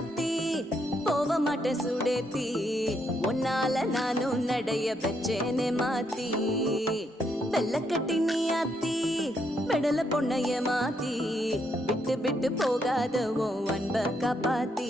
ஆத்தி போக மாட்டேன் சுடேத்தி உன்னால நானும் நடைய வச்சேனே மாத்தி வெள்ளக்கட்டி நீ ஆத்தி பெடல பொண்ணைய மாத்தி விட்டு விட்டு போகாத உன் அன்ப காப்பாத்தி